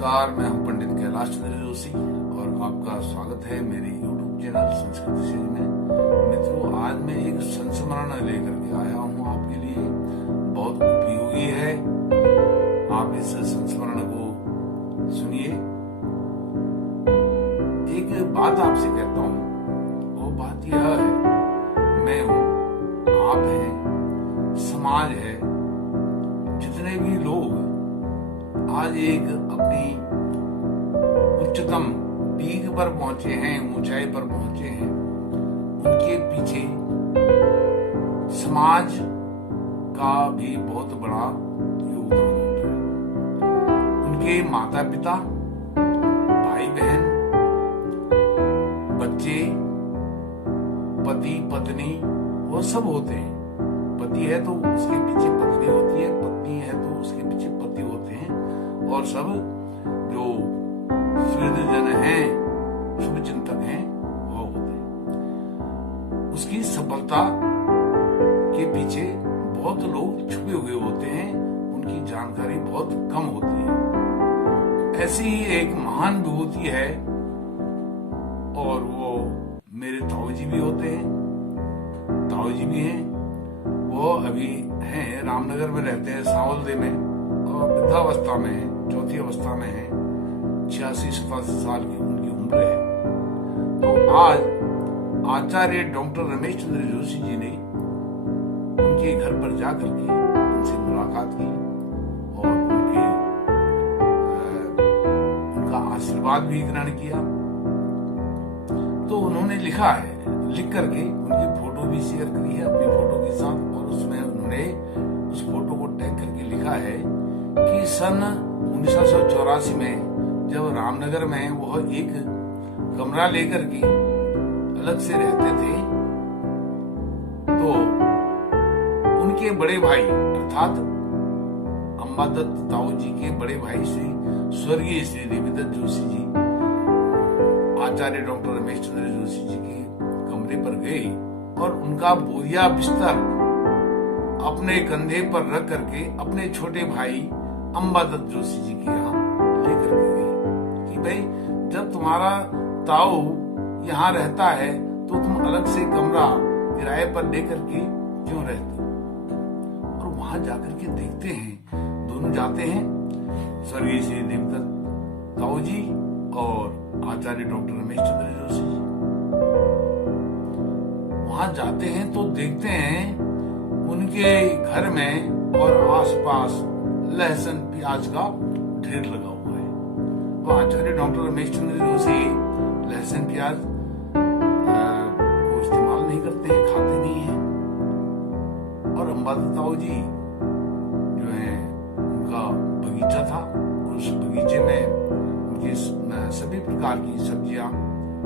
नमस्कार, मैं हूं पंडित कैलाश चंद्र जोशी और आपका स्वागत है मेरे YouTube चैनल संस्कृत सीरीज में। मित्रों, आज मैं एक संस्मरण लेकर के आया हूं आपके लिए, बहुत उपयोगी है। आप इस संस्मरण को सुनिए। एक बात आपसे कहता हूं, वो बात यह है, मैं हूं, आप हैं, समाज है, जितने भी लोग आज एक अपनी उच्चतम पीक पर पहुंचे हैं, ऊंचाई पर पहुंचे हैं, उनके पीछे समाज का भी बहुत बड़ा योगदान होता है। उनके माता पिता, भाई बहन, बच्चे, पति पत्नी, वो सब होते हैं। पति है तो उसके पीछे पत्नी होती है, पत्नी है तो उसके पीछे पति होते हैं, और सब जो सुहृदजन हैं, शुभ चिंतक हैं, वो होते हैं। उसकी सफलता के पीछे बहुत लोग छुपे हुए होते हैं, उनकी जानकारी बहुत कम होती है। ऐसी ही एक महान विभूति है, और वो मेरे ताऊ जी भी होते हैं, ताऊ जी भी हैं। वो अभी हैं, रामनगर में रहते हैं, सांवलदे में, और वृद्धावस्था में है, चौथी अवस्था में है, 86-87 साल की उनकी उम्र है। तो आज आचार्य डॉक्टर रमेश चंद्र जोशी जी ने उनके घर पर जाकर के उनसे मुलाकात की और उनका आशीर्वाद भी ग्रहण किया। तो उन्होंने लिखा है, लिख करके उनकी फोटो भी शेयर करी है अपनी फोटो के साथ, और उसमें उन्होंने उस फोटो को टैग करके लिखा है कि सन 1984 में जब रामनगर में वह एक कमरा लेकर के अलग से रहते थे, तो उनके बड़े भाई अर्थात अंबादत्त ताऊ जी के बड़े भाई स्वर्गीय श्री देवीदत्त जोशी जी आचार्य डॉक्टर रमेश चंद्र जोशी जी के कमरे पर गए और उनका बोरिया बिस्तर अपने कंधे पर रख करके अपने छोटे भाई अंबादत्त जोशी जी के यहाँ लेकर के गए कि भाई, जब तुम्हारा ताऊ यहाँ रहता है तो तुम अलग से कमरा किराए पर लेकर के क्यों रहते? और वहां जाकर के देखते हैं, दोनों जाते हैं, स्वर्गीय श्री देवदत्त ताऊ जी और आचार्य डॉक्टर रमेश चंद्र जोशी जी। वहां जाते हैं तो देखते हैं उनके घर में और आसपास लहसुन प्याज का ढेर लगा हुआ है। तो आचार्य डॉक्टर रमेश चंद्र जोशी लहसुन प्याज को इस्तेमाल नहीं करते हैं, खाते नहीं हैं। और अंबादत्त ताऊ जी जो है, उनका बगीचा था, उस बगीचे में उनकी सभी प्रकार की सब्जियां,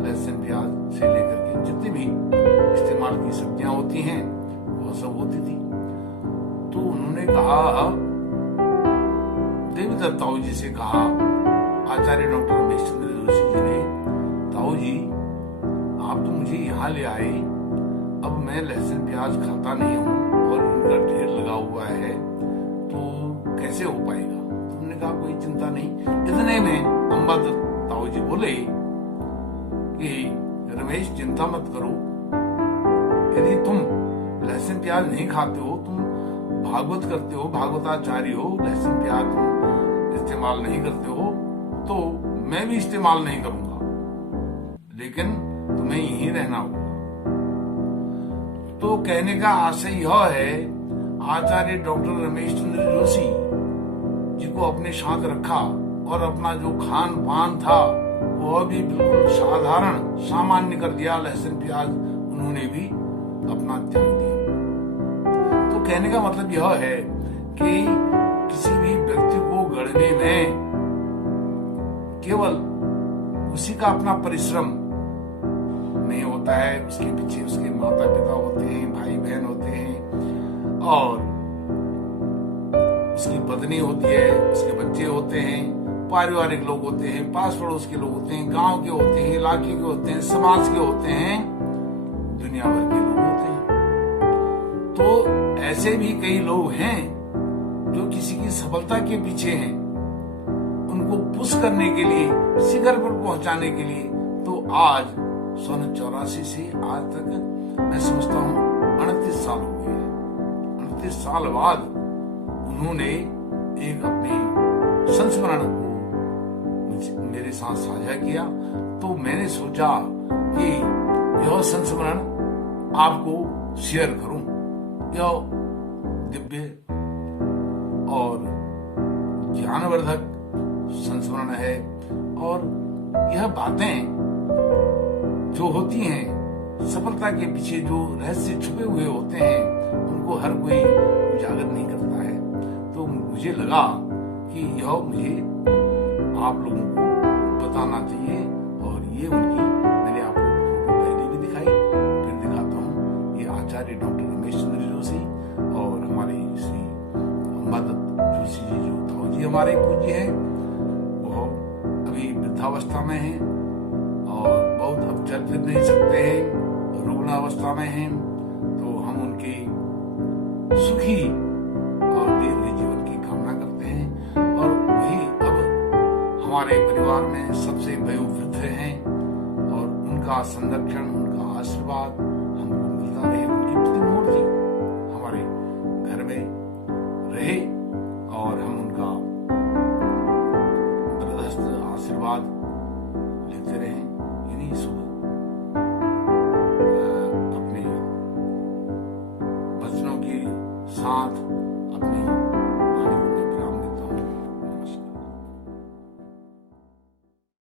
लहसुन प्याज से लेकर के जितनी भी इस्तेमाल की सब्जियां होती हैं, वो सब होती थी। तो उन्होंने कहा, देवीदत्त ताऊ जी से कहा, आचार्य डॉक्टर रमेश चंद्र जोशी जी ने, ताऊ जी आप तो मुझे यहाँ ले आए, अब मैं लहसुन प्याज खाता नहीं हूँ और इनका ढेर लगा हुआ है, तो कैसे हो पाएगा? तो उन्होंने कहा कोई चिंता नहीं। इतने में अंबादत्त ताऊ जी बोले कि रमेश, चिंता मत करो, यदि तुम लहसुन प्याज नहीं खाते हो, तुम भागवत करते हो, भागवताचार्य हो, लहसुन प्याज तुम इस्तेमाल नहीं करते हो, तो मैं भी इस्तेमाल नहीं करूंगा, लेकिन तुम्हें यहीं रहना होगा। तो कहने का आशय यह है, आचार्य डॉक्टर रमेश चंद्र जोशी जी को अपने साथ रखा और अपना जो खान पान था वह भी बिल्कुल साधारण सामान्य कर दिया, लहसुन प्याज उन्होंने भी अपना त्याग दिया। तो कहने का मतलब यह है कि किसी भी व्यक्ति को गढ़ने में केवल उसी का अपना परिश्रम नहीं होता है, उसके पीछे उसके माता पिता होते हैं, भाई बहन होते हैं, और उसकी पत्नी होती है, उसके बच्चे होते हैं, पारिवारिक लोग होते हैं, पास पड़ोस के लोग होते हैं, गांव के होते हैं, इलाके के होते हैं, समाज के होते हैं, दुनिया भर के लोग होते हैं। तो ऐसे भी कई लोग हैं जो किसी की सफलता के पीछे हैं, उनको उनको पुश करने के लिए, शिखर पर पहुंचाने के लिए। तो आज 1984 से आज तक मैं समझता हूँ 38 साल हो गए हैं। 38 साल बाद उन्होंने एक अपने संस्मरण को मेरे साथ साझा किया। तो मैंने सोचा कि यह संस्मरण आपको शेयर करूं। यह दिव्य और ज्ञानवर्धक संस्मरण है, और यह बातें जो होती हैं, सफलता के पीछे जो रहस्य छुपे हुए होते हैं, उनको हर कोई उजागर नहीं करता है। तो मुझे लगा कि यह मुझे आप लोगों को बताना चाहिए। और ये उनकी मैंने आपको फोटो पहले भी दिखाई, फिर दिखाता हूँ। ये आचार्य डॉक्टर रमेश चंद्र जोशी और हमारे श्री अंबादत्त जोशी जी जो ताऊ जी हमारे पूज्य हैं, वो अभी वृद्धावस्था में हैं और बहुत अब चल फिर नहीं सकते हैं, रुग्णावस्था में हैं। तो हम उनके सुखी और दीर्घ जीवन की कामना करते हैं। और वही अब हमारे परिवार में सबसे वयोवृद्ध हैं, और उनका संरक्षण, उनका आशीर्वाद हमको मिलता रहे। उनकी प्रतिमूर्ति हमारे घर में रहे और हम उनका बरदस्त आशीर्वाद लेते रहे। इन्हीं शुभ अपने वचनों के साथ